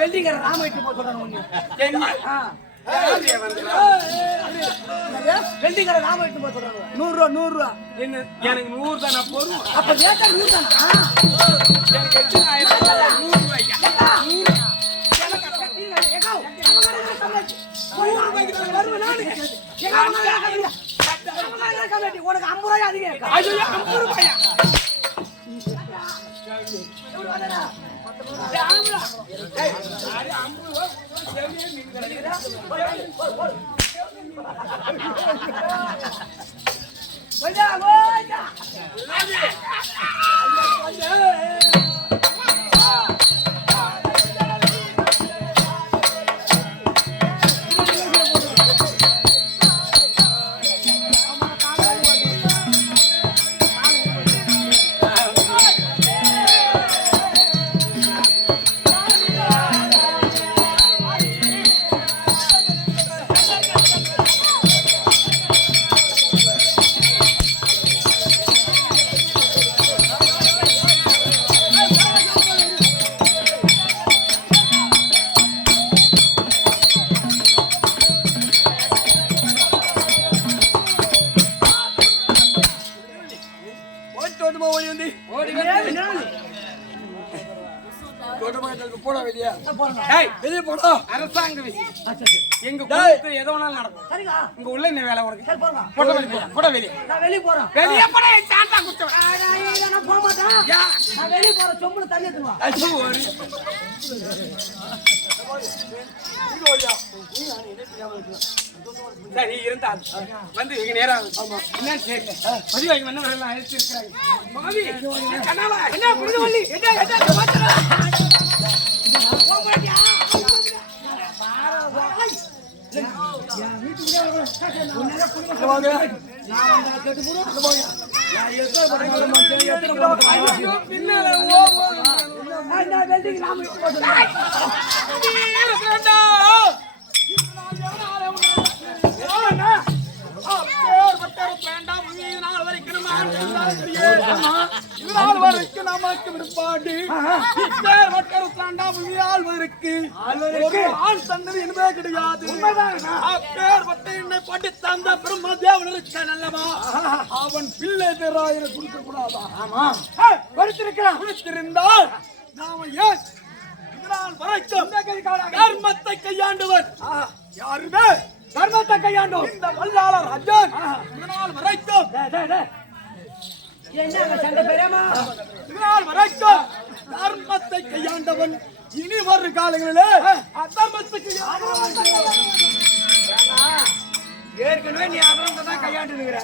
வெள்ளிங்கிற ராம இட்டு போக சொல்றாங்க. வெள்ளிங்கிற ராம இட்டு போக சொல்றாங்க. 100 ரூபா 100 ரூபா. என்ன எனக்கு 100 தான் நான் போறோம். அப்ப ஏக்கா 100 தானா? எனக்கு எத்தனை ஆயிரம் 100 ரூபாய்க்கு. எனக்கு கட்டி ஏகா. உனக்கு 50 ரூபாய் அதிகம். ஐயோ 50 ரூபாயா? அரசாங்க விஷயம். எங்க குடும்பத்துல எதோ ஒண்ணு நடக்கும். சரிங்க. இங்க உள்ள என்ன வேலை உனக்கு? சரி போறா. போட வெளிய. போட வெளிய. நான் வெளிய போறேன். வெளிய போடா சாண்டா குச்சவன். நான் போக மாட்டேன். நான் வெளிய போறேன். சொம்புல தண்ணி எடுத்து வா. ஐயோ ஓடி. இங்க ஓடியா. நீ நான் என்ன தெரியாம இருக்கேன். சரி இருந்தா வந்து இங்க நேரா ஆமா என்னன்னு தெரியல. மதிய இங்க வந்து வரலாம் அழைச்சு இருக்காங்க. மாமி கண்ணாவா என்ன புரிஞ்சு வள்ளி என்ன மாத்தற. போங்கடியா. யா வீட்டுக்கு உன்னல குடும்ப வாங்க. நான் வந்தா கேட்டு போறோம். போங்க. நான் எத்தனை படங்கள மச்சான் எத்தனை படம் பின்னால ஓ நான் வெல்டிங் நாம போறேன். நீ வேண்டா. நமக்கு விருப்பாண்டி ஆண் சந்ததி என்பதே கிடையாது. என்னை பட்டி தந்த பிரம்ம தேவனுக்கு நல்லவா அவன் பிள்ளை பேரா என கொடுக்க கூடாதா? ஆமா கொடுத்திருந்தால் நாம ஏன் இதனால் வரைக்கும் கர்மத்தை கையாண்டுவன் யாருமே கர்மத்தை கையாண்டோம். இந்த வல்லாளர் அஜன் இதனால் வரைக்கும் இதனால் வரைக்கும் தர்மத்தை கையாண்டவன் இனி வரும் காலங்களிலே அதர்மத்துக்கு ஏற்கனவே நீ அதர்மத்தை தான் கையாண்டு இருக்கிற.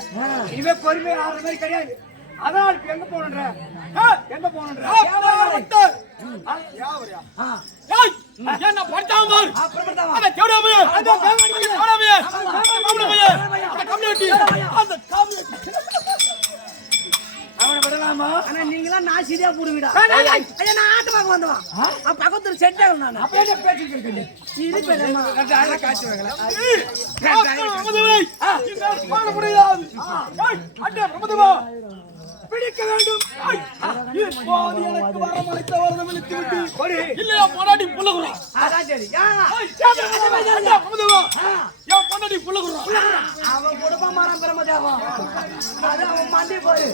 இனிமே பொறுமை ஆடுற மாதிரி கிடையாது. அதனால எங்க போனன்ற எங்க போனன்ற என்ன படுத்தாம அந்த தேவடாமே அந்த தேவடாமே அந்த கம்யூனிட்டி அந்த கம்யூனிட்டி அவனை விடலாமா? ஆனா நீங்களா நாசிரியா போடுவீடா. ஐயா நான் ஆட்டு பார்க்க வந்தவன். பக்கத்துல செட் ஆகும். நான் அப்படியே பேசிட்டு இருக்கேன். இது பேரமா கரெக்டா காட்சி வைக்கல. பிரமதேவனை இந்த பாட முடியாது. அண்ணே பிரமதேவா பிடிக்க வேண்டும். இப்போது எனக்கு வரமளித்த வரதம் விழித்து விட்டு இல்லையா பொண்டாட்டி புள்ளகுறா. அதான் சரி. பிரமதேவா ஏன் பொண்டாட்டி புள்ளகுறா? அவன் குடும்ப மாறான் பிரமதேவா. அது அவன் மண்டி போய்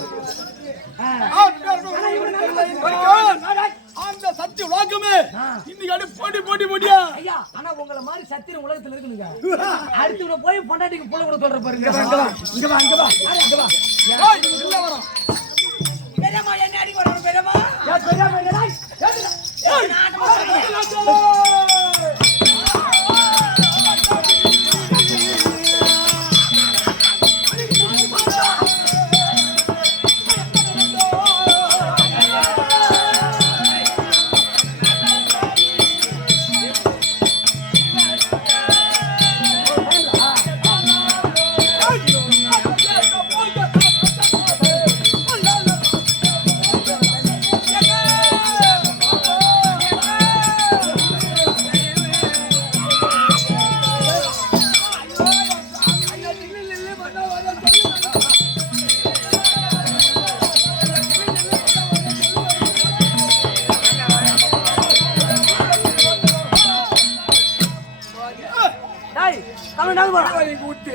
அந்த சக்தி உலகமே இன்னைக்கு போட்டி போட்டி போட்டியா ஐயா. ஆனா உங்களை மாதிரி சத்திர உலகத்துல இருக்குங்க. அடுத்து போய் பொண்டாட்டிக்கு புள்ள கூட சொல்ற பாருங்க. இங்க வா இங்க வா இங்க வா இங்க வா. உள்ள வரோம். பெரியம்மா என்ன அடி வரோம் பெரியம்மா. யா பெரியம்மா என்னடா ஏய்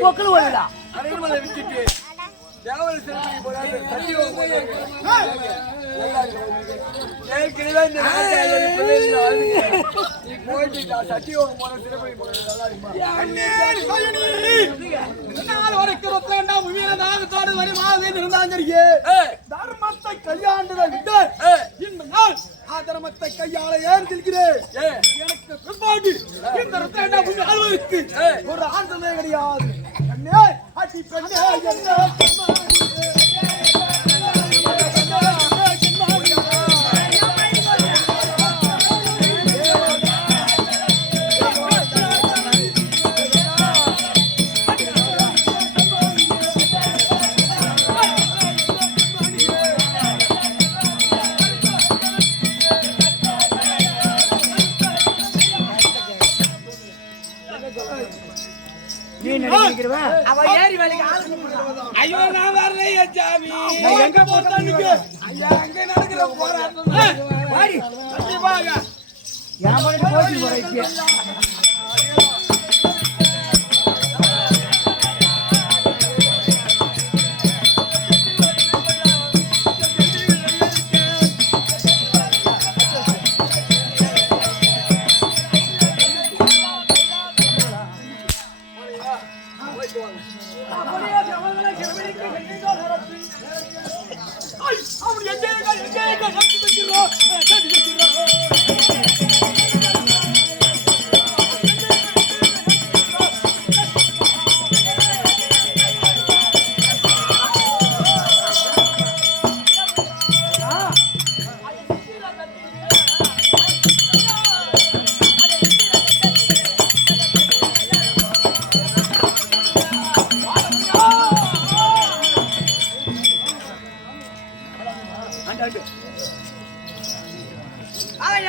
பொக்கல் ஓடுடா அனைவரும் விட்டுட்டு தேவரை சிறப்பு போறாங்க தண்ணி ஏற்கனவே இந்த நீ போயிட்டு சட்டி போற சிறப்பு போறது நல்லா இருக்குமா தர்மத்தை கையாண்டுதை விட்டு இந்த நாள் தர்மத்தை கையாள ஏறிருக்கிறேன் எனக்கு பிற்பாடு இந்த ஆழ்வதற்கு ஒரு ஆண்டமே கிடையாது அடி பெண்ணே என்ன அவ ஏறி வேலைக்கு ஐயோ நான் வரலையே சாமி எங்க போறானுங்க ஐயா அங்க நடக்கிற போராட்டம் வாடி கண்டிப்பாக யாமனே போய் போறீங்க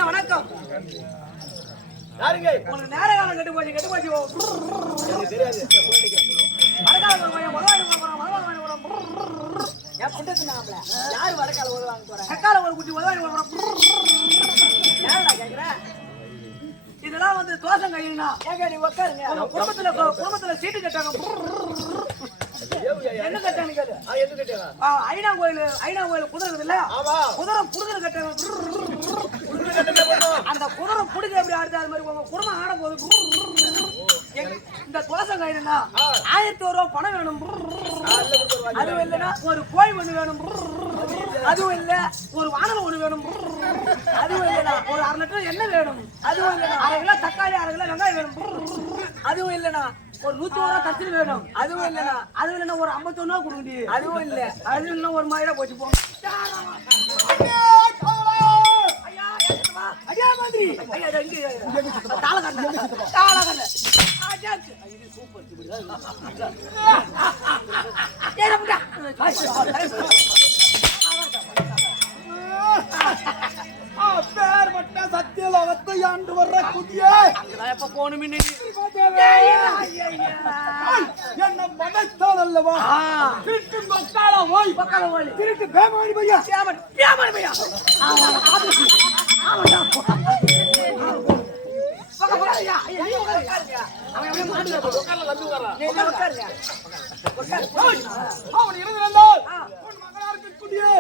வணக்கம் யாருங்க உங்களுக்கு நேர காலம் கெட்டு போச்சு எனக்கு தெரியாது யாரு வடக்கால உதவாங்க போறாங்க சக்கால ஒரு குட்டி உதவாங்க கேக்குறேன் இதெல்லாம் வந்து தோசம் கையினா ஏங்க நீ உட்காருங்க குடும்பத்துல சீட்டு கட்டாங்க என்ன கட்டாங்க கேளு எது கட்டாங்க ஐனா கோயில் குதிரை இருக்குல்ல குதிரை புடுங்குற கட்டாங்க அந்த குதிரை புடுங்க எப்படி ஆடுது அது மாதிரி உங்க குடும்பம் ஆடும் போது இந்த தோசை கையினா 1000 ரூபாய் பணம் வேணும் அதுவும் இல்லைன்னா ஒரு கோழி ஒண்ணு வேணும் அதுவும் இல்ல ஒரு வானல் ஒண்ணு வேணும் அதுவும் இல்லைன்னா ஒரு 1/2 லிட்டர் எண்ணெய் வேணும் அதுவும் இல்லைன்னா 1/2 கிலோ தக்காளி 1/2 கிலோ வெங்காயம் வேணும் அதுவும் இல்லைன்னா ஒரு 100 ரூபாய் தச்சிரி வேணும் அதுவும் இல்லைன்னா ஒரு 51 ரூபாய் கொடுங்க அதுவும் இல்ல அது இல்லைன்னா ஒரு மாயில போச்சு போ ஐயா மாதிரி ஐயா தாளகண்ண இது சூப்பர் பேர் பட்ட சத்தியலோகத்தை ஆண்டு வர்ற குதியே எப்ப போகணும் என்ன மனத்தால் அல்லவா திருட்டு பக்கால போய் திருட்டு பேமானி பையா அவன் இருந்தால் மகனாருக்கு குடியே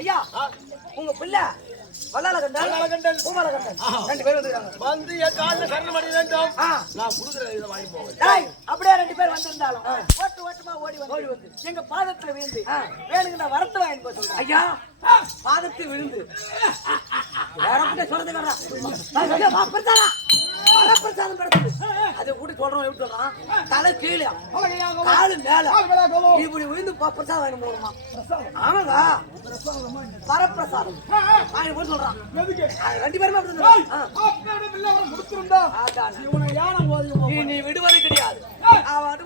ஐயா உங்க பிள்ளை வல்லாளகண்டன் பூமாலகண்டன் 2 பேர் வந்து என் கால்ல சரணம் அடைய வேண்டும் நான் குடுக்குற இத வாங்கி போவேன் அப்படியே 2 பேர் வந்திருந்தாலும் ஓட்டமா ஓடி வந்து எங்க பாதத்துல விழுந்து வேணுங்க நான் வரத்து வாங்கி போய் சொல்றேன் ஐயா பாதத்தில் விழுந்து யாரப்பட்ட சொல்றதுக்காரா வரப்பிரசாதம் கிடக்குது அதை கூட்டி சொல்றோம் எப்படி சொல்றான் தலை கீழே காலு மேல இப்படி விழுந்து பிரசாதம் வாங்கி போடுமா ஆமாங்க வரப்பிரசாதம் வாங்கி போய் சொல்றான் 2 பேருமே அப்படி நீ விடுவதே கிடையாது அவன் அது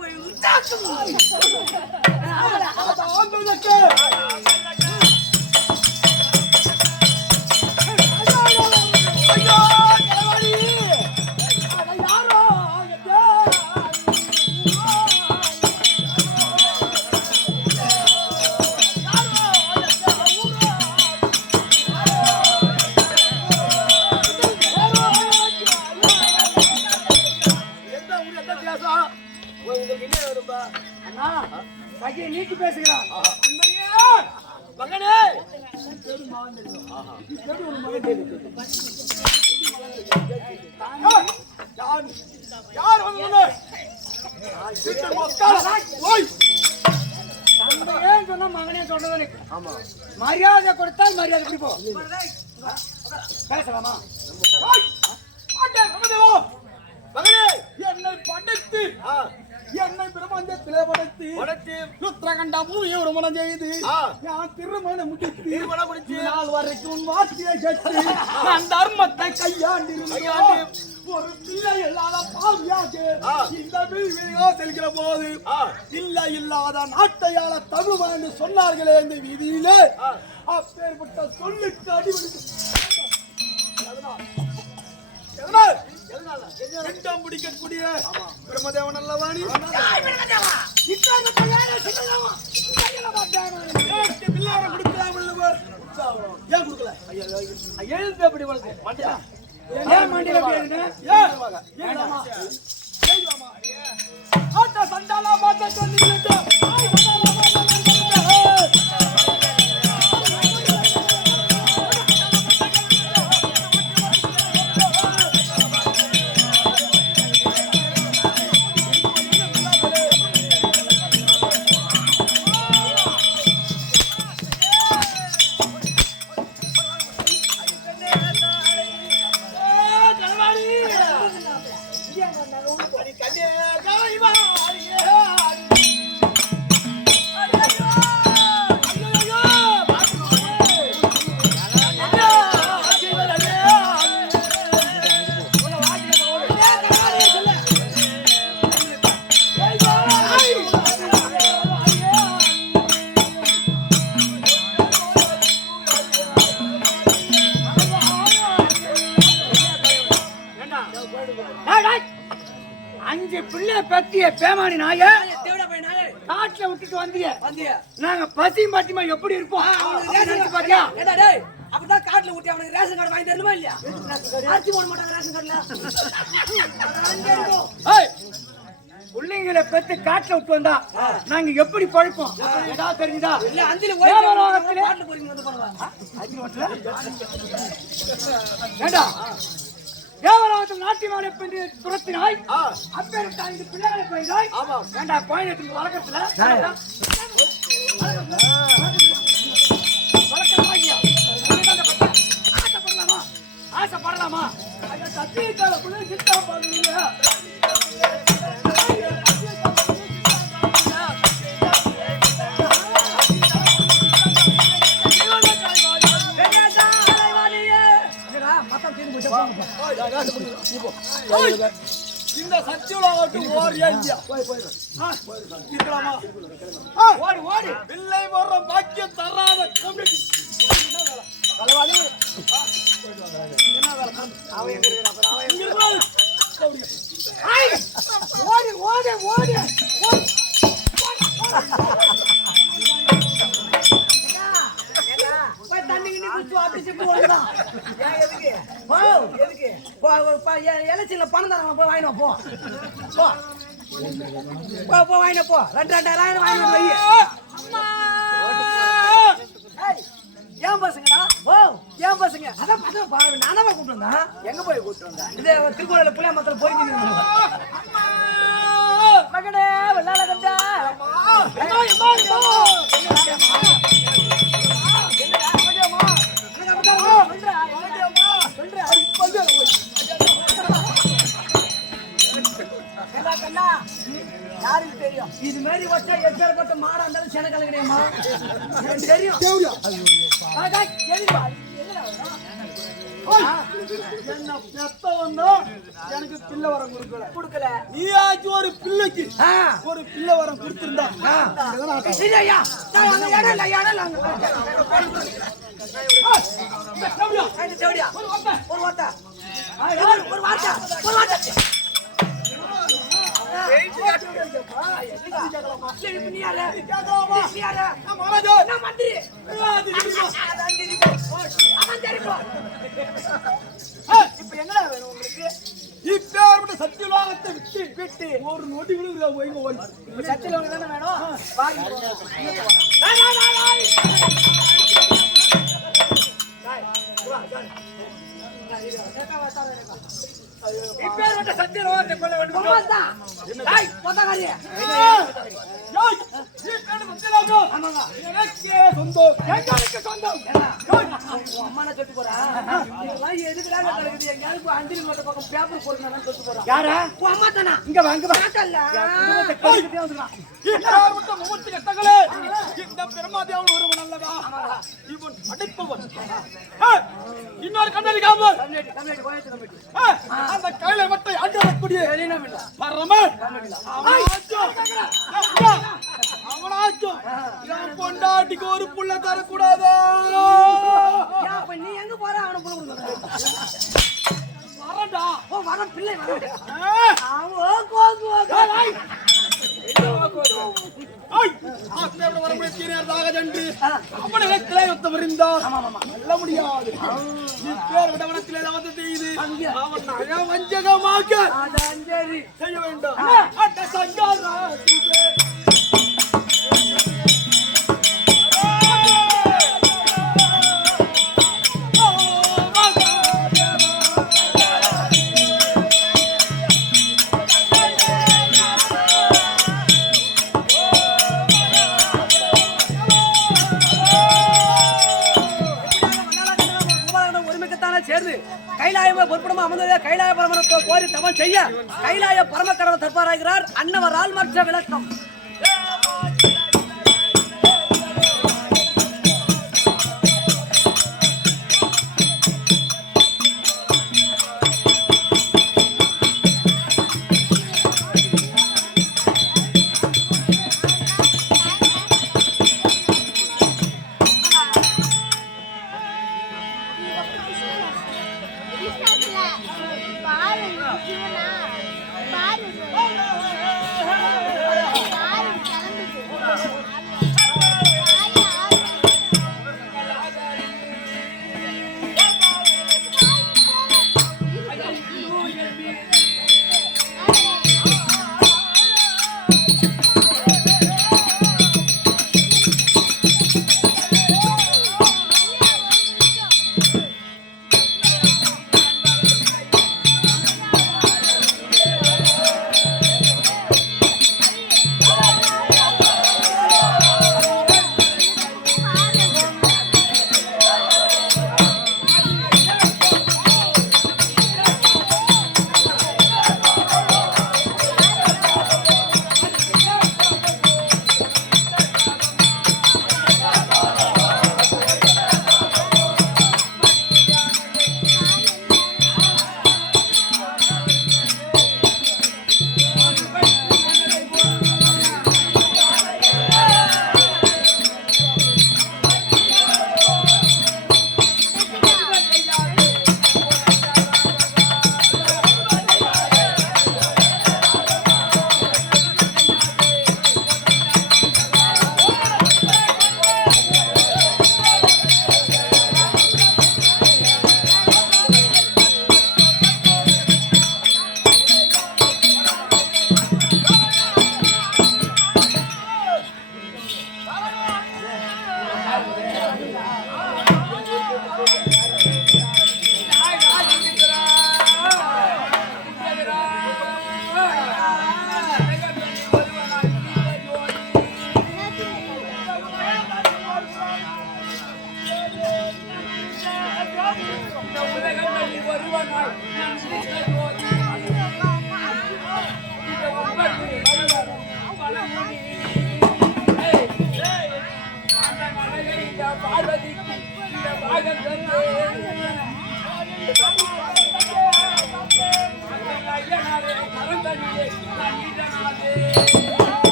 கையை நீட்டி பேசுகிறான். மகனே யார் வந்து ஏன் சொன்னா மகனே சொல்றது. மரியாதை கொடுத்தால் மரியாதை கொடுப்போம். பேசலாமா? மகனே என்னை படைத்து என்னை பிரபஞ்சத்திலே படைத்து ருத்ரகண்டா பூமியை ஒரு மனம் செய்து நான் திருமணம் முடித்து நாள் வரைக்கும் வார்த்தையை கேட்டு நான் தர்மத்தை கையாண்டு ஒரு பிள்ளை இல்லாத பாவியாக இந்த வீதியிலோ செல்கிற போது இல்லை இல்லாத நாட்டையாள தகுமா என்று சொன்னார்களே இந்த வீதியிலே அப்பேற்பட்ட சொல்லுக்கு அடிபடி ரெண்டாம் பிடிக்கக்கூடிய பிரம்மதேவன் அல்லவாணி ஏன் கொடுக்கல எழுந்து அப்படி மண்டியா சண்டாலா மாத்த சொல்லி அஞ்சு பிள்ளை பத்திய பேமானி நாய காட்டுல விட்டுட்டு வந்திய நாங்க பசி மாட்டிமா எப்படி இருப்போம் பாத்தியா? அப்பதான் காட்டுல ஊட்டி அவனுக்கு ரேஷன் கார்டு வாங்கி தரணுமா இல்லையா? அரிசி போட மாட்டாங்க ரேஷன் கார்டுல. பிள்ளைங்களை பெற்று காட்டுல விட்டு வந்தா நாங்க எப்படி பழைப்போம் ஏதாவது தெரிஞ்சுதா? இல்ல அந்தில காட்டுல போறீங்க வந்து பண்ணுவாங்க. வேண்டாம் தேவராஜன் நாட்டியமான பெண்ணை துரத்தினாய் அப்பேற்பட்ட ஐந்து பிள்ளைகளை போயிடாய் வேண்டா கோயிலுக்கு வழக்கத்துல ஆசைப்படலாமா சத்தியக்கால பிள்ளை சித்தா பாருங்க இந்த சத்தியுலகத்துக்கு ஓரியா இல்லையா? ஓடி ஓடி பிள்ளை வர்ற பாக்கியம் தராத கமிட்டி ஓடி ஓடி ஓடி எலெக்ஷன்ல பணம் தராங்க போய் வாங்கினோம் போ போ வாங்கின போ 2,000 வாங்கி ஏன் பசங்கடா ஓ ஏன் பசங்க அதான் நானே கூப்பிட்டு வந்தேன் எங்க போய் கூப்பிட்டு வந்தேன் இது திருக்கோயில புளிய மரத்துல போய் மகனே வெள்ளாள கண்டா யாருக்கு தெரியும் இது மாதிரி வச்சா எச்சரப்பட்ட மாடா இருந்தாலும் செனக்கல கிடையாமா தெரியும் என்ன பெத்தவன் தான் எனக்கு பிள்ளை வரம் கொடுக்கல நீயாச்சும் ஒரு பிள்ளைக்கு ஒரு பிள்ளை வரம் கொடுத்திருந்தா ஒரு வார்த்தை இப்ப என்னடா வேணும் உங்களுக்கு? இப்பேற்பட்ட சத்தியலோகத்தை விட்டு ஒரு நோட்டி விழுகிற போய் சத்தியலோகம் தானே வேணும் வாங்கி இப்பேற்பட்ட சத்தியலோகத்தை கொள்ள வேண்டும் போட்டாக்காரியே அம்மா சொல்லிட்டு போறா எதுக்குடா கிடக்குது எங்கேயாவது அஞ்சலி மட்ட பக்கம் பேப்பர் போடுறான்னு சொல்லிட்டு போறா யாரா உன் அம்மா தானா இங்க வாங்க இன்னொரு கண்ணடிக்காமல் அந்த கையில மட்டை அண்டக்கூடிய பரமன் அவனாச்சும் என் பொண்டாட்டிக்கு ஒரு புள்ள தரக்கூடாதோ நீ எங்க போற அவனை புள்ள கொடுக்க வரண்டா வர பிள்ளை சொல்ல முடியாது அவன் வஞ்சகமாக்க செய்ய வேண்டும் சேர்ந்து கைலாயமா பொறுப்படமா அமர்ந்த கைலாய பரமனத்தை கோரி தவம் செய்ய கைலாய பரம கடவுள் தற்பாராகிறார் அன்னவரால் மற்ற விளக்கம்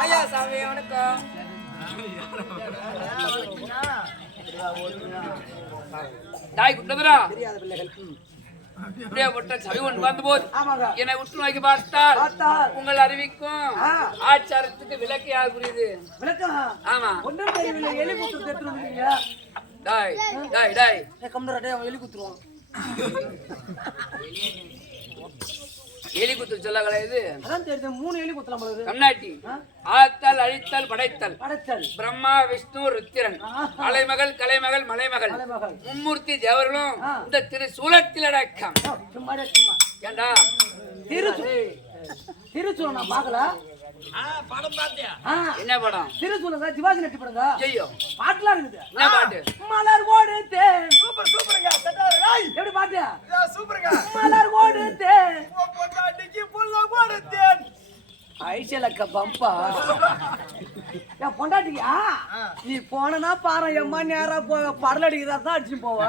ஆயா சாமி வணக்கம். தாய் குட்டதுரா தெரியாத பிள்ளைகள். இப்படியாப்பட்ட சபை ஒன்று வந்தபோது ஆமாங்க. என்னை உற்று நோக்கி பார்த்தால் பார்த்தால் உங்கள் அறிவிக்கும் ஆச்சாரத்துக்கு விலக்கு யார் புரியுது? விளக்கம். ஆமா. ஒன்றும் தெரியவில்லை. எலி குத்து எடுத்துட்டு வந்துருக்கீங்க. டாய் டாய் டாய் கம்முடா அவன் எலி குத்துருவான். எலி குத்து சொல்ல கிடையாது. அதான் தெரியுது. 3 எலி குத்தலாம் போல இருக்கு. கம்நாட்டி ஆத்தல் அழித்தல் படைத்தல் படைத்தல். பிரம்மா விஷ்ணு ருத்திரன் அலைமகள் கலைமகள் மலைமகள் தலைமகள். மும்மூர்த்தி தேவர்களும் இந்த திருசூலத்தில் அடக்கம். சும்மாடே சும்மா. ஏண்டா திருச்சூர் நான் பார்க்கல. படம் பார்த்தியா? என்ன படம்? திருச்சூர் தான் சிவாஜி நட்டி படங்க. ஐயோ பாட்டுலாம் இருக்குது. என்ன பாட்டு? மலர் ஓடு தேன். சூப்பர் சூப்பர்ங்க. செட்டாரு. ஏய் எப்படி பாட்டு? சூப்பர்ங்க. மலர் ஓடு தேன். பொண்டாட்டிக்கு புல்ல போடுதேன். ஐசலக்க பம்பா. என் பொண்டாட்டியா? நீ போனா பாரு எம்மா நேரா பரல அடிக்கிறதா தான் அடிச்சு போவ.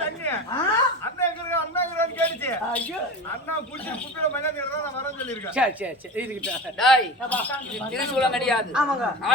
தண்ணி அண்ணன் கேட்டுச்சு. ஐயோ அண்ணா குடிச்சு குப்பில மண்ணா நான் வரேன்னு சொல்லியிருக்கேன். சரி சரி சரி இதுக்கிட்ட. டாய் இது திருசூலம் கிடையாது. ஆமாங்க.